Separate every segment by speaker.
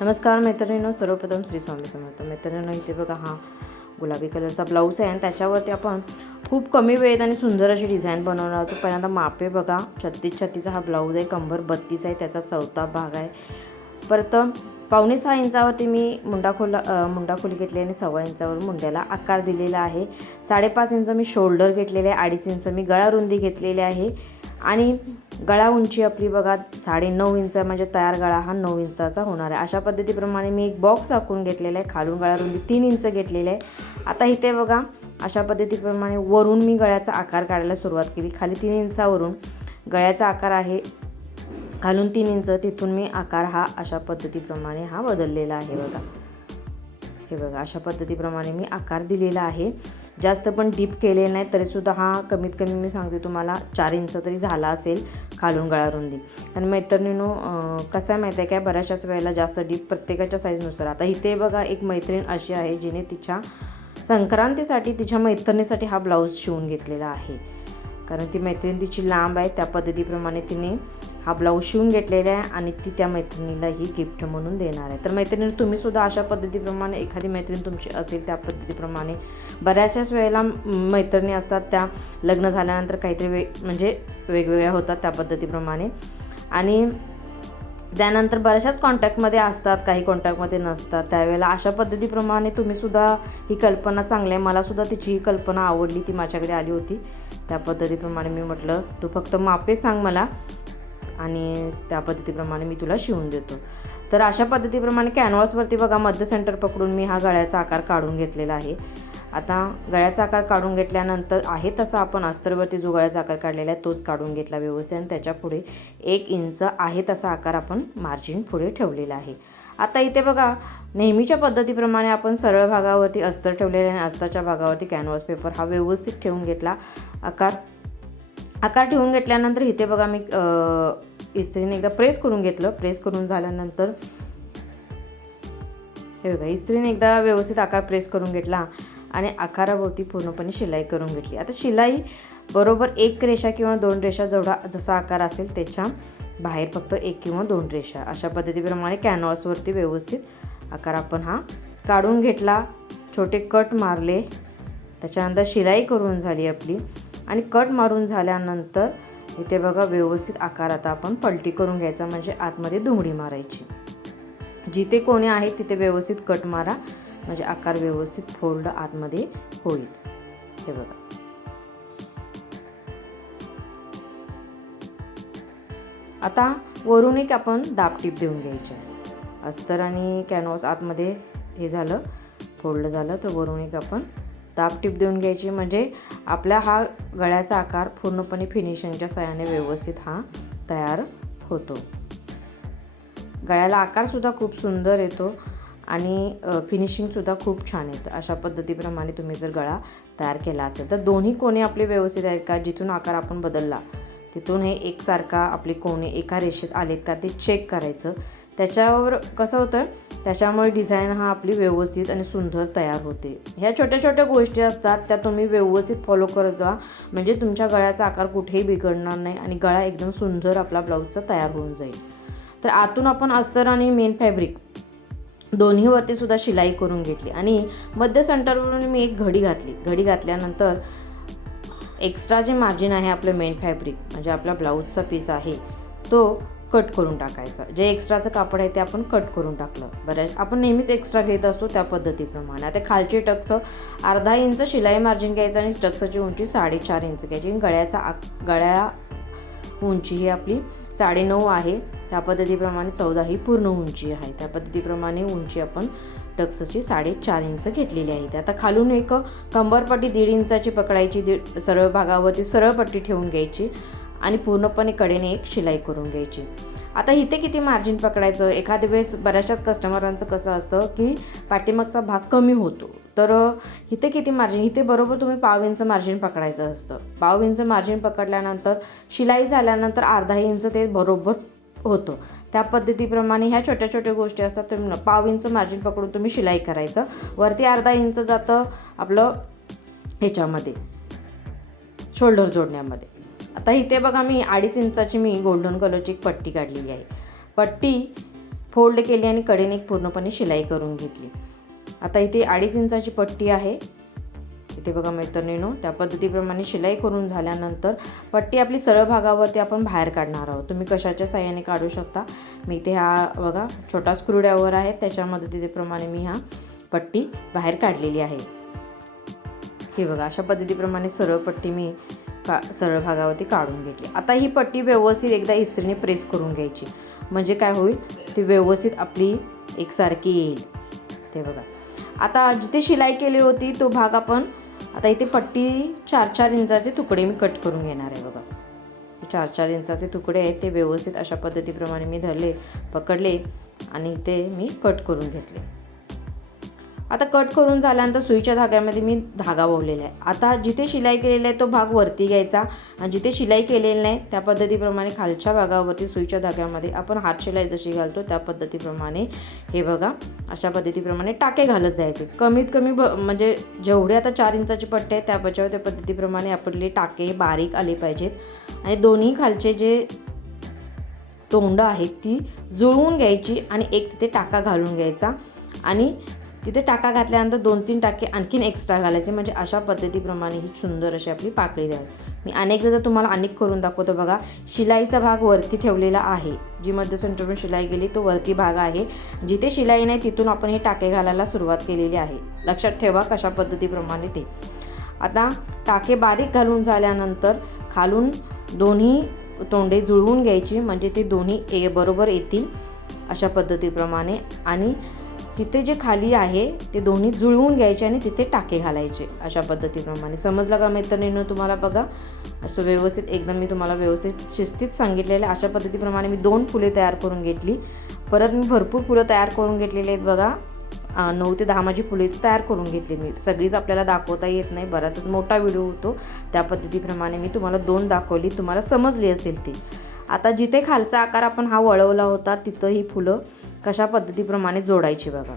Speaker 1: नमस्कार मैत्रिणींनो सर्वप्रथम श्री स्वामी समर्थ. मैत्रिणींनो इथे बघा हा गुलाबी कलरचा ब्लाऊज आहे आणि त्याच्यावरती आपण खूप कमी वेळेत आणि सुंदर अशी डिझाईन बनवणार आहोत. पहिल्यांदा मापे बघा छत्तीस छत्तीचा हा ब्लाऊज आहे कंबर बत्तीस आहे त्याचा चौथा भाग आहे. परत पावणे सहा इंचावरती मी मुंडाखोला मुंडाखोली घेतली आणि सव्वा इंचावर मुंड्याला आकार दिलेला आहे. साडेपाच इंच मी शोल्डर घेतलेले आहे अडीच इंच मी गळा रुंदी घेतलेली आहे. आणि गळा उंची आपली बघा साडे नऊ इंच म्हणजे तयार गळा हा नऊ इंचाचा होणार आहे. अशा पद्धतीप्रमाणे मी एक बॉक्स आखून घेतलेला आहे खालून गळा रुंदी तीन इंच घेतलेले आहे. आता इथे बघा अशा पद्धतीप्रमाणे वरून मी गळ्याचा आकार काढायला सुरुवात केली. खाली तीन इंचावरून गळ्याचा आकार आहे. खालून तीन इंच तिथून मी आकार हा अशा पद्धतीप्रमाणे हा बदललेला आहे बघा. हे बघा अशा पद्धतीप्रमाणे मी आकार दिलेला आहे. जास्त पण डीप केले नाही तरीसुद्धा हा कमीत कमी मी सांगते तुम्हाला चार इंच तरी झाला असेल खालून गळा रुंदी. आणि मैत्रिणीनो कसं आहे माहिती आहे काय बऱ्याचशाच वेळेला जास्त डीप प्रत्येकाच्या साईजनुसार आता इथे बघा एक मैत्रीण अशी आहे जिने तिच्या संक्रांतीसाठी तिच्या मैत्रिणीसाठी हा ब्लाऊज शिवून घेतलेला आहे. कारण ती मैत्रीण तिची लांब आहे त्या पद्धतीप्रमाणे तिने हा ब्लाऊज शिवून घेतलेला आहे आणि ती त्या मैत्रिणीला ही गिफ्ट म्हणून देणार आहे. तर मैत्रिणी तुम्हीसुद्धा अशा पद्धतीप्रमाणे एखादी मैत्रीण तुमची असेल त्या पद्धतीप्रमाणे बऱ्याचशाच वेळेला मैत्रिणी असतात त्या लग्न झाल्यानंतर काहीतरी वे म्हणजे वेगवेगळ्या होतात त्या पद्धतीप्रमाणे. आणि त्यानंतर बऱ्याचशाच कॉन्टॅक्टमध्ये असतात काही कॉन्टॅक्टमध्ये नसतात. त्यावेळेला अशा पद्धतीप्रमाणे तुम्हीसुद्धा ही कल्पना चांगली आहे. मलासुद्धा तिची ही कल्पना आवडली ती माझ्याकडे आली होती. त्या पद्धतीप्रमाणे मी म्हटलं तू फक्त मापे सांग मला आणि त्या पद्धतीप्रमाणे मी तुला शिवून देतो. तर अशा पद्धतीप्रमाणे कॅनव्हासवरती बघा मध्य सेंटर पकडून मी हा गळ्याचा आकार काढून घेतलेला आहे. आता गळ्याचा आकार काढून घेतल्यानंतर आहे तसा आपण अस्तरवरती जो गळ्याचा आकार काढलेला आहे तोच काढून घेतला व्यवस्थित. आणि त्याच्या पुढे एक इंच आहे तसा आकार आपण मार्जिन पुढे ठेवलेला आहे. आता इथे बघा नेहमीच्या पद्धतीप्रमाणे आपण सरळ भागावरती अस्तर ठेवलेले आणि अस्ताच्या भागावरती कॅनव्हास पेपर हा व्यवस्थित ठेवून घेतला. आकार आकार ठेवून घेतल्यानंतर इथे बघा मी इस्त्रीने एकदा प्रेस करून घेतलं. प्रेस करून झाल्यानंतर हे बघा इस्त्रीने एकदा व्यवस्थित आकार प्रेस करून घेतला आणि आकाराभोवती पूर्णपणे शिलाई करून घेतली. आता शिलाई बरोबर एक रेषा किंवा दोन रेषा जेवढा जसा आकार असेल त्याच्या बाहेर फक्त एक किंवा दोन रेषा. अशा पद्धतीप्रमाणे कॅनव्हासवरती व्यवस्थित आकार आपण हा काढून घेतला. छोटे कट मारले. त्याच्यानंतर शिलाई करून झाली आपली. आणि कट मारून झाल्यानंतर इथे बघा व्यवस्थित आकार आता आपण पलटी करून घ्यायचा म्हणजे आतमध्ये दुमडी मारायची. जिथे कोणी आहे तिथे व्यवस्थित कट मारा म्हणजे आकार व्यवस्थित फोल्ड आतमध्ये होईल. हे बघा. आता वरून एक आपण दाबटीप देऊन घ्यायची अस्तर आणि कॅनव्हास आतमध्ये हे झालं फोडलं झालं तर वरून एक आपण दाबटीप देऊन घ्यायची म्हणजे आपला हा गळ्याचा आकार पूर्णपणे फिनिशिंगच्या सहाय्याने व्यवस्थित हा तयार होतो. गळ्याला आकारसुद्धा खूप सुंदर येतो आणि फिनिशिंगसुद्धा खूप छान येतं. अशा पद्धतीप्रमाणे तुम्ही जर गळा तयार केला असेल तर दोन्ही कोणी आपले व्यवस्थित आहेत का? जिथून आकार आपण बदलला तिथून हे एकसारखा आपले कोणे एका रेषेत आलेत का ते चेक करायचं. त्याच्यावर कसं होतं? त्याच्यामुळे डिझाईन हा आपली व्यवस्थित आणि सुंदर तयार होते. ह्या छोट्या छोट्या गोष्टी असतात त्या तुम्ही व्यवस्थित फॉलो करत जा. म्हणजे तुमच्या गळ्याचा आकार कुठेही बिघडणार नाही आणि गळा एकदम सुंदर आपला ब्लाऊजचा तयार होऊन जाईल. तर आतून आपण अस्तर आणि मेन फॅब्रिक दोन्हीवरती सुद्धा शिलाई करून घेतली. आणि मध्य सेंटरवरून मी एक घडी घातली. घडी घातल्यानंतर एक्स्ट्रा जे मार्जिन आहे आपलं मेन फॅब्रिक म्हणजे आपला ब्लाऊजचा पीस आहे तो कट करून टाकायचा. जे एक्स्ट्राचं कापड आहे ते आपण कट करून टाकलं. बऱ्याच आपण नेहमीच एक्स्ट्रा घेत असतो त्या पद्धतीप्रमाणे. आता खालचे टक्स अर्धा इंच शिलाई मार्जिन घ्यायचं आणि टक्सची उंची साडेचार इंच घ्यायची. आणि गळ्याचा आक गळ्या उंची ही आपली साडेनऊ आहे. त्या पद्धतीप्रमाणे चौदा ही पूर्ण उंची आहे. त्या पद्धतीप्रमाणे उंची आपण टक्सची साडेचार इंच घेतलेली आहे. ते आता खालून एक कंबरपट्टी दीड इंचाची पकडायची दीड सरळ भागावरती सरळ पट्टी ठेवून घ्यायची आणि पूर्णपणे कडेने एक शिलाई करून घ्यायची. आता इथे किती मार्जिन पकडायचं? एखाद्या वेळेस बऱ्याचशाच कस्टमरांचं कसं असतं की पाठीमागचा भाग कमी होतो. तर इथे किती मार्जिन इथे बरोबर तुम्ही पाव इंच मार्जिन पकडायचं असतं. पाव इंच मार्जिन पकडल्यानंतर शिलाई झाल्यानंतर अर्धा इंच ते बरोबर होतं. त्या पद्धतीप्रमाणे ह्या छोट्या छोट्या गोष्टी असतात. तुम्ही पाव इंच मार्जिन पकडून तुम्ही शिलाई करायचं. वरती अर्धा इंच जातं आपलं ह्याच्यामध्ये शोल्डर जोडण्यामध्ये. आता इथे बघा मी अडीच इंचाची मी गोल्डन कलरची एक पट्टी काढलेली आहे. पट्टी फोल्ड केली आणि कडेने एक पूर्णपणे शिलाई करून घेतली. आता इथे अडीच इंचाची पट्टी आहे. इथे बघा मैत्रिणीनो. त्या पद्धतीप्रमाणे शिलाई करून झाल्यानंतर पट्टी आपली सरळ भागावरती आपण बाहेर काढणार आहोत. तुम्ही कशाच्या साह्याने काढू शकता? मी इथे हा बघा छोटा स्क्रूड्यावर आहे. त्याच्या मदतीप्रमाणे मी हा पट्टी बाहेर काढलेली आहे. हे बघा अशा पद्धतीप्रमाणे सरळ पट्टी मी का सरळ भागावरती काढून घेतली. आता ही पट्टी व्यवस्थित एकदा इस्त्रीने प्रेस करून घ्यायची. म्हणजे काय होईल? ती व्यवस्थित आपली एकसारखी येईल. ते बघा. आता जिथे शिलाई केली होती तो भाग आपण आता इथे पट्टी चार चार इंचाचे तुकडे मी कट करून घेणार आहे बघा. चार चार इंचाचे तुकडे आहेत ते व्यवस्थित अशा पद्धतीप्रमाणे मी धरले पकडले आणि ते मी कट करून घेतले. आता कट करून झाल्यानंतर सुईच्या धाग्यामध्ये मी धागा ववलेला आहे. आता जिथे शिलाई केलेला आहे तो भाग वरती घ्यायचा. आणि जिथे शिलाई केलेली नाही त्या पद्धतीप्रमाणे खालच्या भागावरती सुईच्या धाग्यामध्ये आपण हात शिलाई जशी घालतो त्या पद्धतीप्रमाणे हे बघा अशा पद्धतीप्रमाणे टाके घालत जायचे. कमीत कमी ब म्हणजे जेवढे आता चार इंचाची पट्टे आहे त्या बचाव त्या पद्धतीप्रमाणे आपले टाके बारीक आले पाहिजेत. आणि दोन्ही खालचे जे तोंड आहेत ती जुळवून घ्यायची आणि एक तिथे टाका घालून घ्यायचा. आणि तिथे टाका घातल्यानंतर दोन तीन टाके आणखीन एक्स्ट्रा घालायचे. म्हणजे अशा पद्धतीप्रमाणे ही सुंदर अशी आपली पाकळी जाईल मी अनेकदा तर तुम्हाला अनेक करून दाखवतो बघा. शिलाईचा भाग वरती ठेवलेला आहे. जी मध्य सेंटरवरून शिलाई गेली तो वरती भाग आहे. जिथे शिलाई नाही तिथून आपण हे टाके घालायला सुरुवात केलेली आहे. लक्षात ठेवा कशा पद्धतीप्रमाणे ते. आता टाके बारीक घालून झाल्यानंतर खालून दोन्ही तोंडे जुळवून घ्यायची. म्हणजे ते दोन्ही ए बरोबर येतील अशा पद्धतीप्रमाणे. आणि तिथे जे खाली आहे ते दोन्ही जुळवून घ्यायचे आणि तिथे टाके घालायचे. अशा पद्धतीप्रमाणे. समजलं का मैत्रिणीनं तुम्हाला बघा? असं व्यवस्थित एकदम मी तुम्हाला व्यवस्थित शिस्तीत सांगितलेलं आहे. अशा पद्धतीप्रमाणे मी दोन फुले तयार करून घेतली. परत मी भरपूर फुलं तयार करून घेतलेली आहेत बघा. नऊ ते दहा माझी फुले तयार करून घेतली मी. सगळीच आपल्याला दाखवता येत नाही. बराचच मोठा व्हिडिओ होतो. त्या पद्धतीप्रमाणे मी तुम्हाला दोन दाखवली. तुम्हाला समजली असेल ती. आता जिथे खालचा आकार आपण हा वळवला होता तिथं ही फुलं कशा पद्धतीप्रमाणे जोडायची बघा.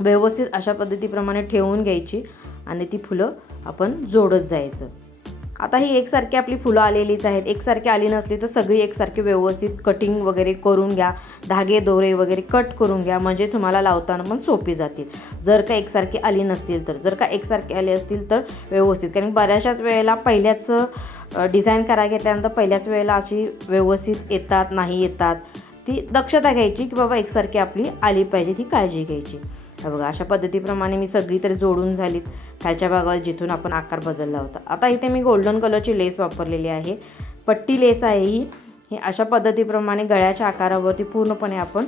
Speaker 1: व्यवस्थित अशा पद्धतीप्रमाणे ठेवून घ्यायची आणि ती फुलं आपण जोडत जायचं. आता ही एकसारखी आपली फुलं आलेलीच आहेत. एकसारखी आली नसली तर सगळी एकसारखी व्यवस्थित कटिंग वगैरे करून घ्या. धागे दोरे वगैरे कट करून घ्या. म्हणजे तुम्हाला लावताना पण सोपी जातील. जर का एकसारखी आली नसतील तर. जर का एकसारखी आली असतील तर व्यवस्थित. कारण बऱ्याचशाच वेळेला पहिल्याच डिझाईन करायला घेतल्यानंतर पहिल्याच वेळेला अशी व्यवस्थित येतात नाही येतात. ती दक्षता घ्यायची की बाबा एकसारखी आपली आली पाहिजे ती काळजी घ्यायची. बघा अशा पद्धतीप्रमाणे मी सगळी तरी जोडून झालीत. खालच्या भागावर जिथून आपण आकार बदलला होता. आता इथे मी गोल्डन कलरची लेस वापरलेली आहे. पट्टी लेस आहे ही. हे अशा पद्धतीप्रमाणे गळ्याच्या आकारावरती पूर्णपणे आपण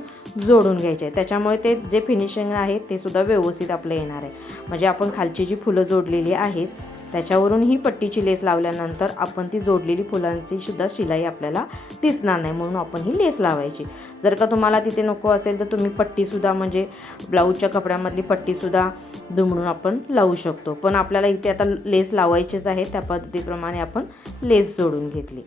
Speaker 1: जोडून घ्यायचे. आहे त्याच्यामुळे ते जे फिनिशिंग आहे ते सुद्धा व्यवस्थित आपलं येणार आहे. म्हणजे आपण खालची जी फुलं जोडलेली आहेत त्याच्यावरून ही पट्टीची लेस लावल्यानंतर आपण ती जोडलेली फुलांची सुद्धा शिलाई आपल्याला दिसणार नाही म्हणून आपण ही लेस लावायची. जर का तुम्हाला तिथे नको असेल तर तुम्ही पट्टीसुद्धा म्हणजे ब्लाऊजच्या कपड्यामधली पट्टीसुद्धा दुमडून आपण लावू शकतो. पण आपल्याला इथे आता लेस लावायचीच आहे त्या पद्धतीप्रमाणे आपण लेस जोडून घेतली.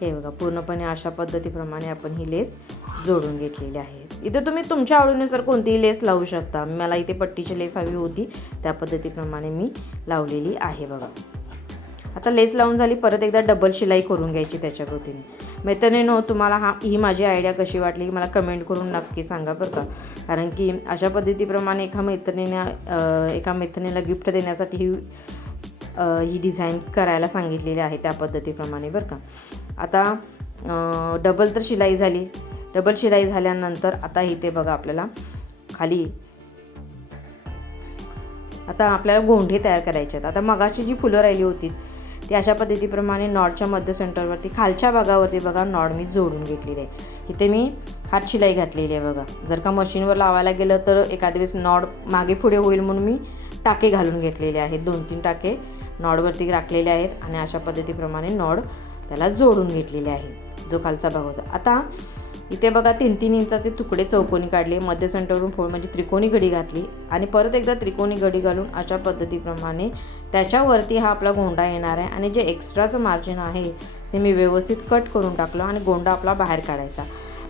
Speaker 1: हे बघा पूर्णपणे अशा पद्धतीप्रमाणे आपण ही लेस जोडून घेतलेले आहेत इथे तुम्ही तुमच्या आवडीनुसार कोणतीही लेस लावू शकता. मला इथे पट्टीची लेस हवी होती. त्या पद्धतीप्रमाणे मी लावलेली आहे बघा. आता लेस लावून झाली परत एकदा डबल शिलाई करून घ्यायची त्याच्या कृतीने. मैत्रिणीनो तुम्हाला हा ही माझी आयडिया कशी वाटली की मला कमेंट करून नक्की सांगा बरं का. कारण की अशा पद्धतीप्रमाणे एका मैत्रिणीने एका मैत्रिणीला गिफ्ट देण्यासाठी ही ही डिझाईन करायला सांगितलेली आहे त्या पद्धतीप्रमाणे बरं का. आता डबल तर शिलाई झाली. डबल शिलाई झाल्यानंतर आता इथे बघा आपल्याला खाली. आता आपल्याला गोंडे तयार करायचे आहेत. आता मगाची जी फुलं राहिली होती ती अशा पद्धतीप्रमाणे नॉडच्या मध्य सेंटरवरती खालच्या भागावरती बघा नॉड मी जोडून घेतलेली आहे. इथे मी हात शिलाई घातलेली आहे बघा. जर का मशीनवर लावायला गेलं तर एखाद्या वेळेस नॉड मागे पुढे होईल म्हणून मी टाके घालून घेतलेले आहेत. दोन तीन टाके नॉडवरती राखलेले आहेत आणि अशा पद्धतीप्रमाणे नॉड त्याला जोडून घेतलेले आहे. जो खालचा भाग होता. आता इथे बघा तीन तीन इंचाचे तुकडे चौकोनी काढले मध्य सेंटरवरून फोड म्हणजे त्रिकोणी घडी घातली आणि परत एकदा त्रिकोणी घडी घालून अशा पद्धतीप्रमाणे त्याच्यावरती हा आपला गोंडा येणार आहे आणि जे एक्स्ट्राचं मार्जिन आहे ते मी व्यवस्थित कट करून टाकलं आणि गोंडा आपला बाहेर काढायचा.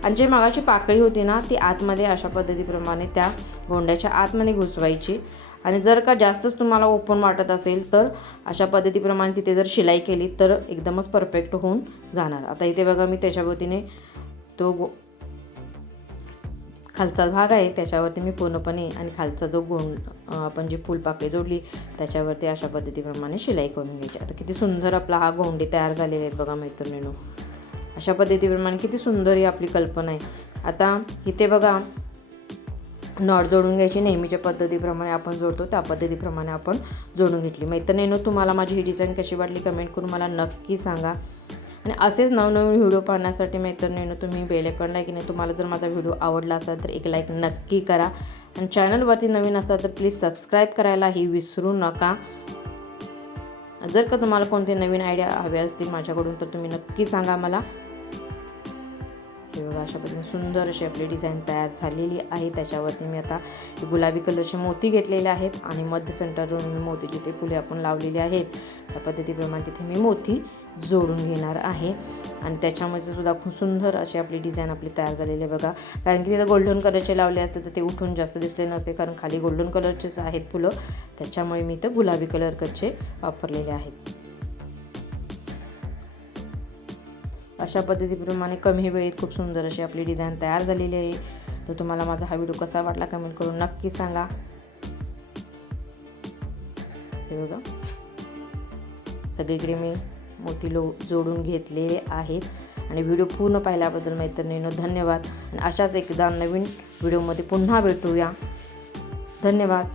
Speaker 1: आणि जे मगाची पाकळी होती ना ती आतमध्ये अशा पद्धतीप्रमाणे त्या गोंड्याच्या आतमध्ये घुसवायची. आणि जर का जास्तच तुम्हाला ओपन वाटत असेल तर अशा पद्धतीप्रमाणे तिथे जर शिलाई केली तर एकदमच परफेक्ट होऊन जाणार. आता इथे बघा मी त्याच्याभोवतीने तो गो खालचा भाग आहे त्याच्यावरती मी पूर्णपणे आणि खालचा जो गोंड आपण जी फुलपाकळी जोडली त्याच्यावरती अशा पद्धतीप्रमाणे शिलाई करून घ्यायची. आता किती सुंदर आपला हा गोंडी तयार झालेले आहेत बघा मैत्रिणीनो. अशा पद्धतीप्रमाणे किती सुंदर ही आपली कल्पना आहे. आता इथे बघा नॉट जोडून घ्यायची नेहमीच्या पद्धतीप्रमाणे आपण जोडतो त्या पद्धतीप्रमाणे आपण जोडून घेतली. मैत्रिणीनो तुम्हाला माझी ही डिझाईन कशी वाटली? कमेंट करून मला नक्की सांगा. आणि असेच नवनवीन व्हिडिओ पाहण्यासाठी मैत्रिणीनं तुम्ही बेलेकॉन की नाही तुम्हाला जर माझा व्हिडिओ आवडला असेल तर एक लाईक नक्की करा. आणि चॅनलवरती नवीन असाल तर प्लीज सबस्क्राईब करायलाही विसरू नका. जर का तुम्हाला कोणते नवीन आयडिया हवे असतील माझ्याकडून तर तुम्ही नक्की सांगा मला. हे बघा अशा पद्धतीने सुंदर अशी आपली डिझाईन तयार झालेली आहे. त्याच्यावरती मी आता गुलाबी कलरचे मोती घेतलेले आहेत आणि मध्य सेंटरवरून मी मोती जिथे फुले आपण लावलेली आहेत. त्या पद्धतीप्रमाणे तिथे मी मोती जोडून घेणार आहे. आणि त्याच्यामध्ये सुद्धा खूप सुंदर अशी आपली डिझाईन आपली तयार झालेली आहे बघा. कारण की तिथं गोल्डन कलरचे लावले असते तर ते उठून जास्त दिसले नसते कारण खाली गोल्डन कलरचेच आहेत फुलं. त्याच्यामुळे मी इथं गुलाबी कलर कलरचे वापरलेले आहेत. अशा पद्धतीप्रमाणे कमी वेळेत खूप सुंदर अशी आपली डिझाईन तयार झालेली आहे. तर तुम्हाला माझा हा व्हिडिओ कसा वाटला कमेंट करून नक्की सांगा. हे बघा. सगळीकडे मी मोती लो जोडून घेतलेले आहेत. आणि व्हिडिओ पूर्ण पाहिल्याबद्दल मैत्रिणींनो धन्यवाद. आणि अशाच एकदा नवीन व्हिडिओमध्ये पुन्हा भेटूया. धन्यवाद.